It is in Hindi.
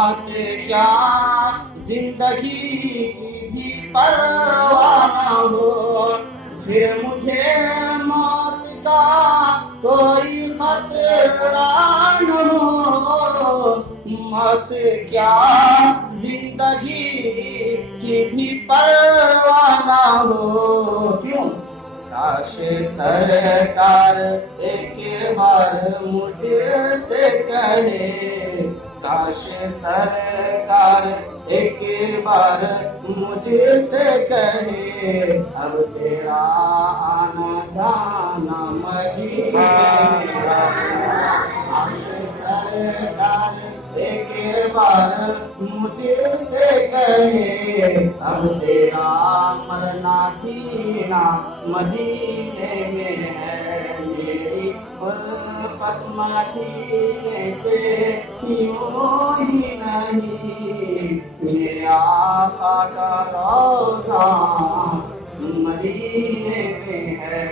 मौत क्या जिंदगी की भी परवाह न हो, फिर मुझे मौत का कोई खतरा न हो। मौत क्या जिंदगी की भी परवाह न हो। क्यों? काश सरकार एक बार मुझसे कहे, काश सरकार एक बार मुझसे कहे, अब तेरा आना जाना मदीने में। काश सरकार एक बार मुझसे कहे, अब तेरा मरना जीना मदीने में है। मेरी उल्फत मदीने से क्यों ही नहीं, मेरे आका का रोज़ा मदीने में है।